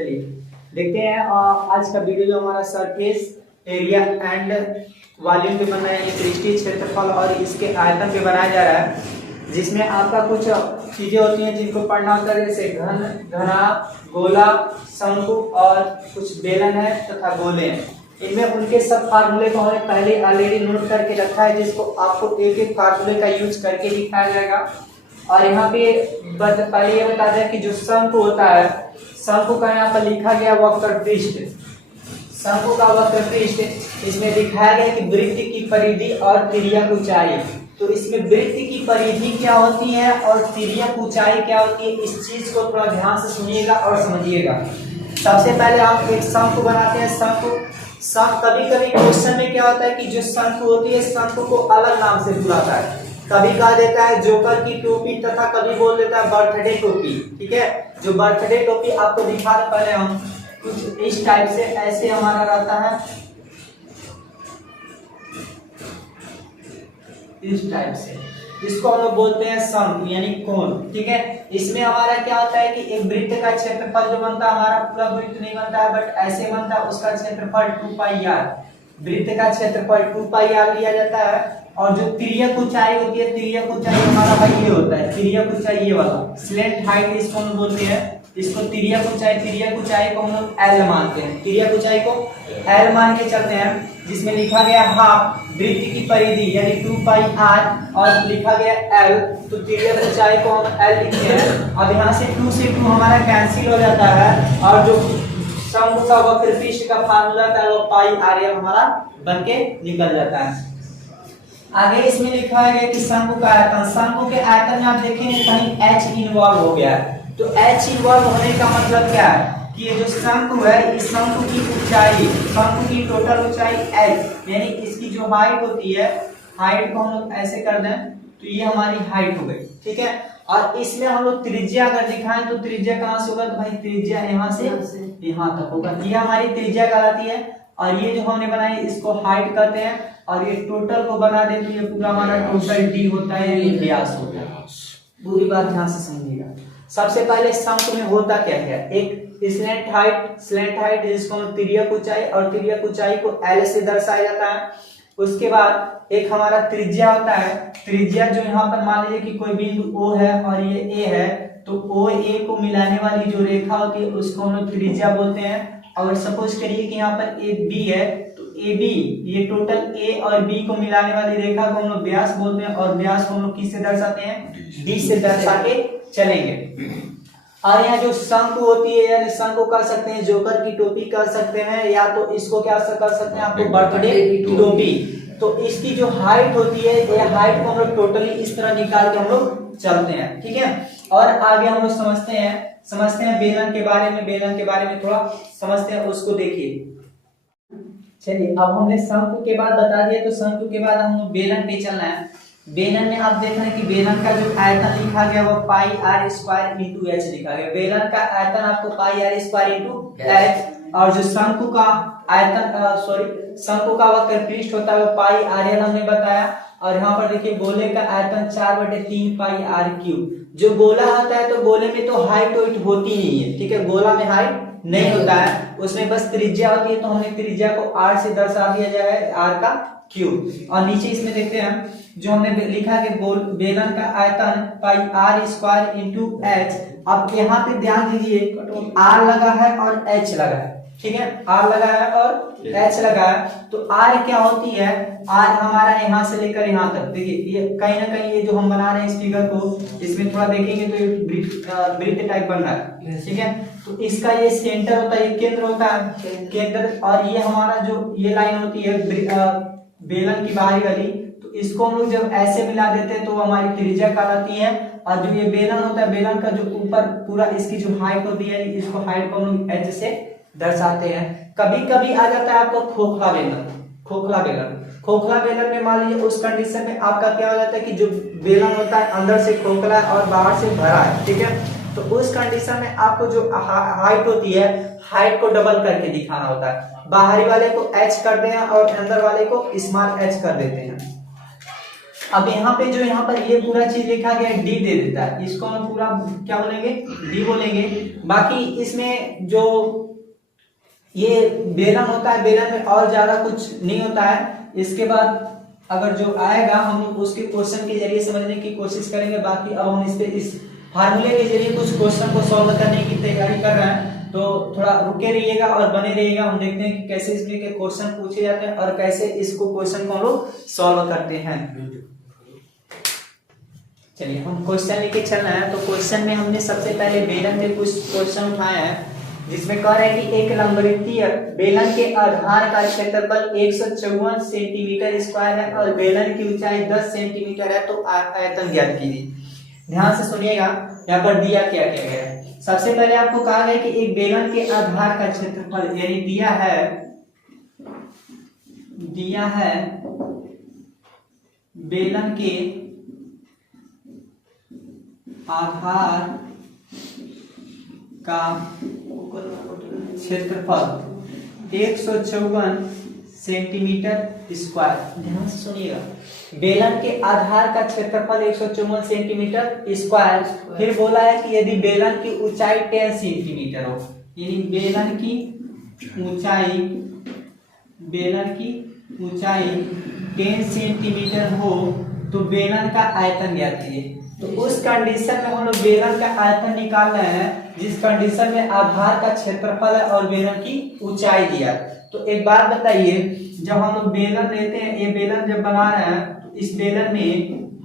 चलिए देखते हैं आज का वीडियो जो हमारा सरफेस एरिया एंड वॉल्यूम पे बना है, ये पृष्ठीय क्षेत्रफल और इसके आयतन पे बनाया जा रहा है, जिसमें आपका कुछ चीजें होती हैं जिनको पढ़ना होता है, जैसे घन, घना, गोला, शंकु और कुछ बेलन है तथा गोले हैं। इनमें उनके सब फार्मूले को हमने पहले ऑलरेडी नोट करके रखा है, जिसको आपको एक एक फार्मूले का यूज करके दिखाया जाएगा। और यहाँ पे पहले ये बता दें कि जो शंकु होता है, शंकु का यहाँ पर लिखा गया वक्र पृष्ठ, शंकु का वक्र पृष्ठ, इसमें दिखाया गया कि वृत्त की परिधि और तिर्यक ऊंचाई। तो इसमें वृत्त की परिधि क्या होती है और तिर्यक ऊंचाई क्या होती है, इस चीज को थोड़ा ध्यान से सुनिएगा और समझिएगा। सबसे पहले आप एक शंकु बनाते हैं। शंकु कभी कभी क्वेश्चन में क्या होता है कि जो शंकु होती है, शंकु को अलग नाम से बुलाता है, कभी कहा देता है जोकर की टोपी तथा कभी बोल देता है बर्थडे टोपी। ठीक है, जो बर्थडे टोपी आपको दिखा दे पहले हम कुछ इस टाइप से, ऐसे हमारा रहता है, इस टाइप से, इसको हम लोग बोलते हैं शंकु यानी कोण। ठीक है, इसमें हमारा क्या होता है कि एक वृत्त का क्षेत्रफल जो बनता है, हमारा पूरा वृत्त नहीं बनता है बट ऐसे बनता है, उसका क्षेत्रफल 2πr, वृत्त का क्षेत्रफल 2πr लिया जाता है। और जो तिर्यक ऊंचाई होती है, तिर्यक ऊंचाई हमारा भाई ये होता है, तिर्यक ऊंचाई ये वाला स्लेंट हाइट इसको हम बोलते हैं, इसको तिर्यक ऊंचाई को हम लोग L मानते हैं, तिर्यक ऊंचाई को L मान के चलते हैं, जिसमें लिखा गया हाफ वृत्त की परिधि यानी 2πr और लिखा गया L, तो तिर्यक ऊंचाई को हम L लिखते हैं। अब यहाँ से 2 से 2 हमारा कैंसिल हो जाता है और जो शंकु का वक्र पृष्ठ का फार्मूला था वो πr हमारा बनके निकल जाता है। आगे इसमें लिखा है कि शंकु का आयतन, शंकु के आयतन में आप देखेंगे कहीं h इन्वॉल्व हो गया है। तो h इन्वॉल्व होने का मतलब क्या है कि ये जो शंकु है, इस शंकु की ऊंचाई, शंकु की टोटल ऊंचाई h, यानी इसकी जो हाइट होती है, हाइट को हम लोग ऐसे कर दें तो ये हमारी हाइट हो गई। ठीक है, और इसमें हम लोग त्रिज्या अगर दिखाएं तो त्रिज्या कहाँ से होगा, तो भाई त्रिज्या यहाँ से यहाँ तक होगा, ये हमारी त्रिज्या कहलाती है। और ये जो हमने बनाई इसको हाइट कहते हैं, और ये टोटल को बना दे तो ये पूरा हमारा टोटल डी होता है, ये व्यास होता है। पूरी बात ध्यान से समझिएगा। सबसे पहले शंकु में होता क्या है, एक स्लेंट हाइट जिसको हम तिर्यक ऊंचाई, और तिर्यक ऊंचाई को L से दर्शाया जाता है। उसके बाद एक हमारा त्रिज्या होता है, त्रिज्या जो यहाँ पर मान लीजिए कि कोई बिंदु O है और ये A है, तो OA को मिलाने वाली जो रेखा होती है उसको हम लोग त्रिज्या बोलते हैं। और सपोज करिए कि यहाँ पर एक B है, तो AB, ये टोटल A और B को मिलाने वाली रेखा को हम लोग व्यास बोलते हैं, और व्यास को हम लोग किससे दर्शाते हैं, D से दर्शा के चलेंगे। और यहाँ जो शंकु होती है, यानी शंकु कर सकते हैं, जोकर की टोपी कर सकते हैं, या तो इसको क्या कर सकते हैं आपको बर्थडे टोपी। तो इसकी जो हाइट होती है, ये हाइट को हम लोग टोटली इस तरह निकाल के हम लोग चलते हैं। ठीक है, और आगे हम लोग समझते हैं बेलन के बारे में थोड़ा समझते हैं, उसको देखिए। चलिए, अब हमने शंकु के बाद बता दिया, तो शंकु के बाद हम लोग बेलन पे चलना है। बेलन में आप देख रहे हैं कि बेलन का जो आयतन लिखा गया वो πr² इंटू h लिखा गया। बेलन का आयतन आपको πr² इंटू h, और जो शंकु का आयतन शंकु का वक्र पृष्ठ होता है वो πr हमने बताया। और यहाँ पर देखिए गोले का आयतन 4/3 πr³। जो गोला होता है तो गोले में तो हाइट होती नहीं है। ठीक है, गोला में हाइट नहीं होता है, उसमें बस त्रिज्या होती है, तो हमने त्रिज्या को r से दर्शा दिया जाएगा, r का क्यूब। और नीचे इसमें देखते हैं जो हमने लिखा है कि बेलन का आयतन πr² इंटू h। अब यहाँ पे ध्यान दीजिए, r लगा है और h लगा है। ठीक है, r लगा है और h लगा है, तो r क्या होती है, r हमारा यहाँ से लेकर यहाँ तक, देखिए ये कहीं ना कहीं ये जो हम बना रहे हैं इस फिगर को, इसमें थोड़ा देखेंगे तो ये वृत्त टाइप बन रहा है। ठीक है, तो इसका ये सेंटर होता है, ये केंद्र होता है, केंद्र। और ये हमारा जो ये लाइन होती है बेलन की बाहरी वाली, तो इसको हम लोग जब ऐसे मिला देते हैं तो हमारी त्रिज्या कहलाती है। और जो ये बेलन होता है, बेलन का जो ऊपर पूरा इसकी जो हाइट होती है, इसको हाइट को हम लोग h से दर्शाते हैं। कभी कभी आ जाता है आपको खोखला बेलन में मान लीजिए उस कंडीशन में आपका क्या हो जाता है कि जो बेलन होता है अंदर से खोखला है और बाहर से भरा है। ठीक है, तो उस कंडीशन में आपको जो हाइट होती है, हाइट को डबल करके दिखाना होता है। बाहरी वाले को h कर दें और अंदर वाले को स्मॉल h कर देते हैं। अब यहाँ पे जो यहाँ पर ये पूरा चीज लिखा गया डी दे देता है, इसको हम पूरा क्या बोलेंगे, डी बोलेंगे। बाकी इसमें जो ये बेलन होता है, बेलन में और ज्यादा कुछ नहीं होता है। इसके बाद अगर जो आएगा हम उसके क्वेश्चन के जरिए समझने की कोशिश करेंगे। बाकी अब हम इस फार्मूले के जरिए कुछ क्वेश्चन को सॉल्व करने की तैयारी कर रहे हैं, तो थोड़ा रुके रहिएगा और बने रहिएगा। हम देखते हैं कि कैसे इसमें के क्वेश्चन पूछे जाते हैं और कैसे इसको क्वेश्चन को हम लोग सॉल्व करते हैं। चलिए हम क्वेश्चन लेके चल रहे हैं। तो क्वेश्चन में हमने सबसे पहले बेलन में कुछ क्वेश्चन उठाए हैं, जिसमें कह रहे हैं कि एक लंबवृत्तीय बेलन के आधार का क्षेत्रफल 154 सेंटीमीटर स्क्वायर है और बेलन की ऊंचाई 10 सेंटीमीटर है, तो आयतन ज्ञात कीजिए। ध्यान से सुनिएगा, यहाँ पर दिया क्या क्या गया है। सबसे पहले आपको कहा गया कि एक बेलन के आधार का क्षेत्रफल, यानी दिया है बेलन के आधार का क्षेत्रफल 154 सेंटीमीटर स्क्वायर। ध्यान से सुनिएगा, बेलन के आधार का क्षेत्रफल 154 सेंटीमीटर स्क्वायर। फिर बोला है कि यदि बेलन की ऊंचाई 10 सेंटीमीटर हो, यानी बेलन की ऊंचाई 10 सेंटीमीटर हो, तो बेलन का आयतन ज्ञात कीजिए। तो उस कंडीशन में हम लोग बेलन का आयतन निकाल रहे हैं जिस कंडीशन में आधार का क्षेत्रफल है और बेलन की ऊंचाई दिया। तो एक बात बताइए, जब हम लोग बेलन लेते हैं, ये बेलन जब बना रहे हैं, तो इस बेलन में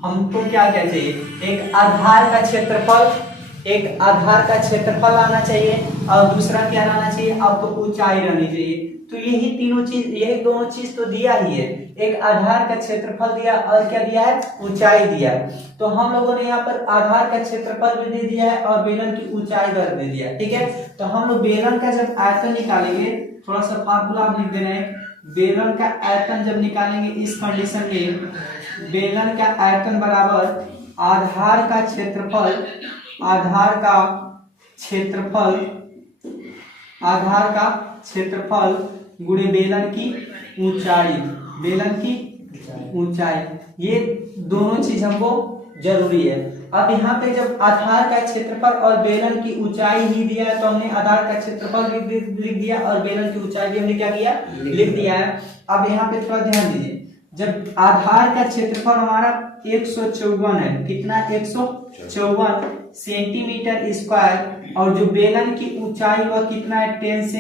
हमको क्या क्या चाहिए, एक आधार का क्षेत्रफल आना चाहिए और दूसरा क्या लाना चाहिए, आपको ऊंचाई रहनी चाहिए। तो यही दोनों चीज तो दिया ही है, एक आधार का क्षेत्रफल दिया और क्या दिया है, ऊंचाई दिया। तो हम लोगों ने यहाँ पर आधार का क्षेत्रफल भी दे दिया है और बेलन की ऊंचाई दे दिया, ठीक है। तो हम लोग बेलन का जब आयतन निकालेंगे, थोड़ा सा फार्मूला आप लिख दे रहे हैं, बेलन का आयतन जब निकालेंगे इस कंडीशन में, बेलन का आयतन बराबर आधार का क्षेत्रफल गुणे बेलन की ऊंचाई। ये दोनों चीज हमको जरूरी है। अब यहाँ पे जब आधार का क्षेत्रफल और बेलन की ऊंचाई ही दिया है, तो हमने आधार का क्षेत्रफल भी लिख दिया और बेलन की ऊंचाई भी हमने क्या किया, लिख दिया है। अब यहाँ पे थोड़ा ध्यान दीजिए, जब आधार का क्षेत्रफल हमारा 154 है, कितना, 154 सेंटीमीटर स्क्वायर, और जो बेलन की ऊंचाई वह कितना है, 10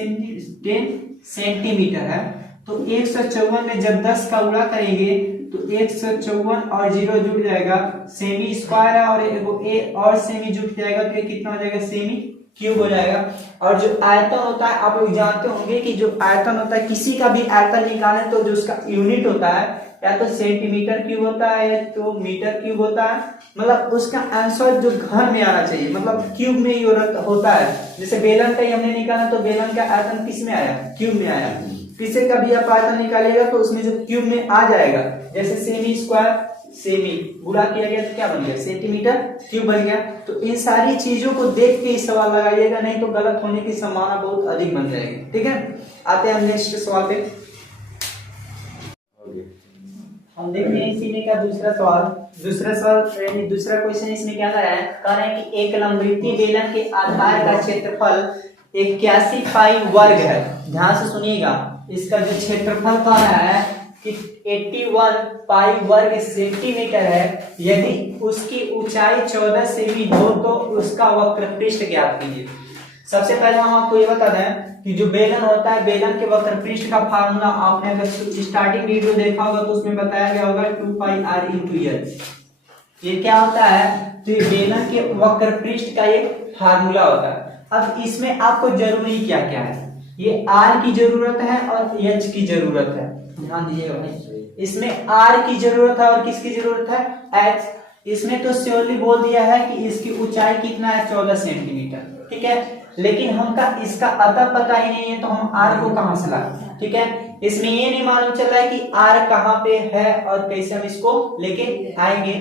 सेंटीमीटर है। तो 154 में जब 10 का गुणा करेंगे तो 154 और 0 जुड़ जाएगा, सेमी स्क्वायर है और ए और सेमी जुड़ जाएगा, तो ये कितना हो जाएगा, सेमी क्यूब हो जाएगा। और जो आयतन होता है, आप लोग जानते होंगे कि जो आयतन होता है, किसी का भी आयतन निकालें तो जो उसका यूनिट होता है, या तो सेंटीमीटर क्यूब होता है या तो मीटर क्यूब होता है। मतलब उसका आंसर जो घन में आना चाहिए, मतलब क्यूब में ही होता है। जैसे बेलन का ही हमने निकाला तो बेलन का आयतन किस में आया, क्यूब में आया। किसी का भी आप आयतन निकालिएगा तो उसमें जो क्यूब में आ जाएगा, जैसे सेमी स्क्वायर, सेमी गुणा किया गया तो क्या बन गया, सेंटीमीटर क्यूब बन गया। तो इन सारी चीजों को देख के ही सवाल लगाइएगा, नहीं तो गलत होने की संभावना बहुत अधिक बन जाएगी, ठीक है। आते हैं नेक्स्ट सवाल पे। हम देखते हैं इसी में का दूसरा क्वेश्चन इसमें क्या है, कह रहे हैं कि एक लंबवृत्तीय बेलन के आधार का क्षेत्रफल 81 पाई वर्ग है। ध्यान से सुनिएगा, इसका जो क्षेत्रफल कह रहा है कि 81 पाई वर्ग सेंटीमीटर है। यदि उसकी ऊंचाई 14 सेमी हो तो उसका वक्र पृष्ठ ज्ञात कीजिए। सबसे पहले हम आपको ये बता दें कि जो बेलन होता है, बेलन के वक्र पृष्ठ का फार्मूला आपने अगर स्टार्टिंग वीडियो देखा होगा तो उसमें बताया गया होगा 2 पाई r into l। ये क्या होता है, तो ये बेलन के वक्र पृष्ठ का एक फार्मूला होता है। अब इसमें आपको जरूरी क्या क्या है, ये r की जरूरत है और h की जरूरत है। ध्यान दीजिएगा भाई, इसमें r की जरूरत है और किसकी जरूरत है, h। इसमें तो श्योरली बोल दिया है कि इसकी ऊंचाई कितना है, 14 सेंटीमीटर, ठीक है। लेकिन हमका इसका अता पता ही नहीं है, तो हम r को कहां से लाएं, ठीक है। इसमें ये नहीं मालूम चल रहा है कि r कहां पे है और कैसे हम इसको लेके आएंगे।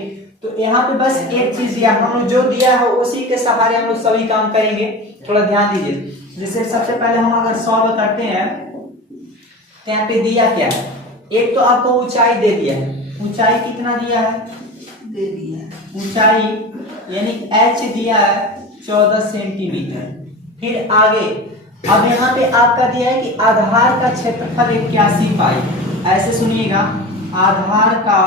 तो यहाँ पे बस एक चीज दिया, हम लोग जो दिया है उसी के सहारे हम लोग सभी काम करेंगे। थोड़ा ध्यान दीजिए, जैसे सबसे पहले हम अगर सॉल्व करते हैं तो यहाँ पे दिया क्या है, एक तो आपको ऊंचाई दे दिया है, ऊंचाई कितना दिया है, दे दिया है। ऊंचाई यानी h दिया है 14 सेंटीमीटर। फिर आगे अब यहाँ पे आपका दिया है कि आधार का क्षेत्रफल 81 पाई। ऐसे सुनिएगा, आधार का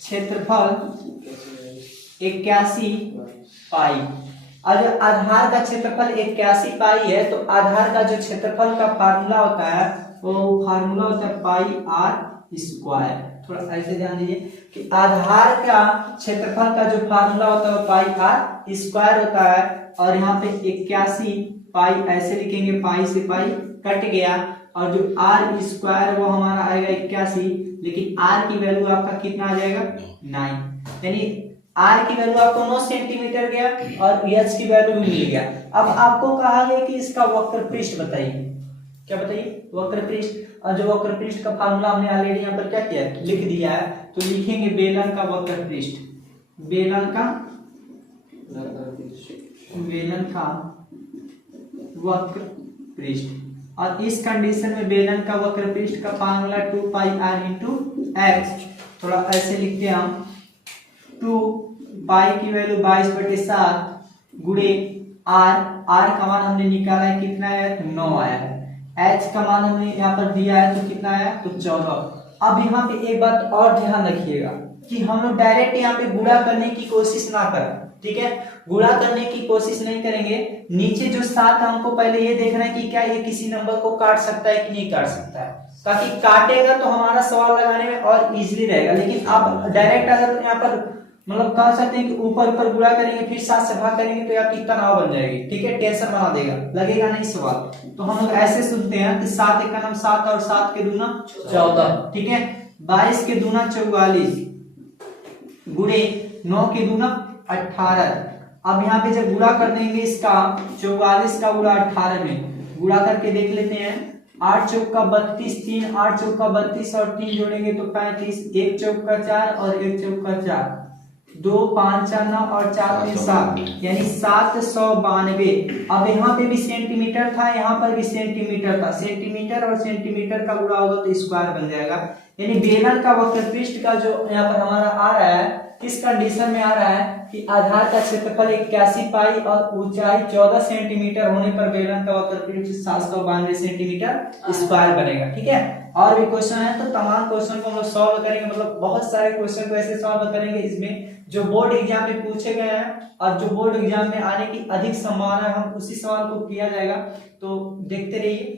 क्षेत्रफल 81 पाई। अगर आधार का क्षेत्रफल 81 पाई है तो आधार का जो क्षेत्रफल का फार्मूला होता है वो फार्मूला होता है पाई आर स्क्वायर। थोड़ा ऐसे ध्यान दीजिए कि आधार का क्षेत्रफल का जो फार्मूला होता है वो पाई आर स्क्वायर होता है। और यहाँ पे 81 पाई ऐसे लिखेंगे, पाई से पाई कट गया और जो आर स्क्वायर वो हमारा आएगा 81, लेकिन आर की वैल्यू आपका कितना आ जाएगा 9, यानी आर की वैल्यू आपको 9 सेंटीमीटर गया और एच की वैल्यू भी मिल गया। अब आपको कहा गया कि इसका वक्र पृष्ठ बताइए, क्या बताइए वक्र पृष्ठ। और जो वक्र पृष्ठ का फार्मूला हमने ऑलरेडी यहाँ पर क्या किया है, लिख दिया है, तो लिखेंगे बेलन का वक्र पृष्ठ, बेलन का वक्र पृष्ठ। और इस कंडीशन में बेलन का वक्र पृष्ठ का formula 2 pi R into X. थोड़ा ऐसे लिखते हैं हम, 2 पाई की वैल्यू 22/7 गुणे आर, आर का मान हमने निकाला है कितना है 9 आया है, एच का मान हमने यहाँ पर दिया है तो कितना आया तो 14। अब यहाँ पे एक बात और ध्यान रखिएगा कि हम लोग डायरेक्ट यहाँ पे गुणा करने की कोशिश ना करें, ठीक है, गुणा करने की कोशिश नहीं करेंगे। नीचे जो 7 हमको पहले ये देखना है कि क्या ये किसी नंबर को काट सकता है कि नहीं काट सकता है, ताकि काटेगा तो हमारा सवाल लगाने में और इजीली रहेगा। लेकिन आप डायरेक्ट अगर यहाँ पर मतलब कह सकते हैं कि ऊपर ऊपर गुणा करेंगे फिर 7 से भाग करेंगे तो आपकी तनाव बन जाएगी, ठीक है, टेंशन बना देगा, लगेगा नहीं सवाल। तो हम लोग ऐसे सुनते हैं कि 7 एक नाम 7 और 7 के दूना 14, ठीक है, 22 के दूना 44 गुणे 9 के दूना 18। अब यहाँ पे जब गुणा कर देंगे इसका 44 का गुणा 18 में गुणा करके देख लेते हैं, 8 चौका 32, 3 8 चौका 32 और 3 जोड़ेंगे तो 35, 1 चौका 4 और 1 चौका 4, 2 5 4 9 और 4 3 7, यानी 792। अब यहाँ पे भी सेंटीमीटर था, यहाँ पर भी सेंटीमीटर था, सेंटीमीटर और सेंटीमीटर का गुणा होगा तो स्क्वायर बन जाएगा। यानी बेलन का वक्र पृष्ठ का जो यहाँ पर हमारा आ रहा है, किस कंडीशन में आ रहा है कि आधार का क्षेत्रफल 81 पाई और ऊंचाई 14 सेंटीमीटर होने पर बेलन का वक्र पृष्ठ 792 सेंटीमीटर स्क्वायर बनेगा, ठीक है। और भी क्वेश्चन है तो तमाम क्वेश्चन को हम लोग सॉल्व करेंगे, मतलब बहुत सारे क्वेश्चन को ऐसे सॉल्व करेंगे इसमें जो बोर्ड एग्जाम में पूछे गए हैं और जो बोर्ड एग्जाम में आने की अधिक संभावना है, हम उसी सवाल को किया जाएगा। तो देखते रहिए।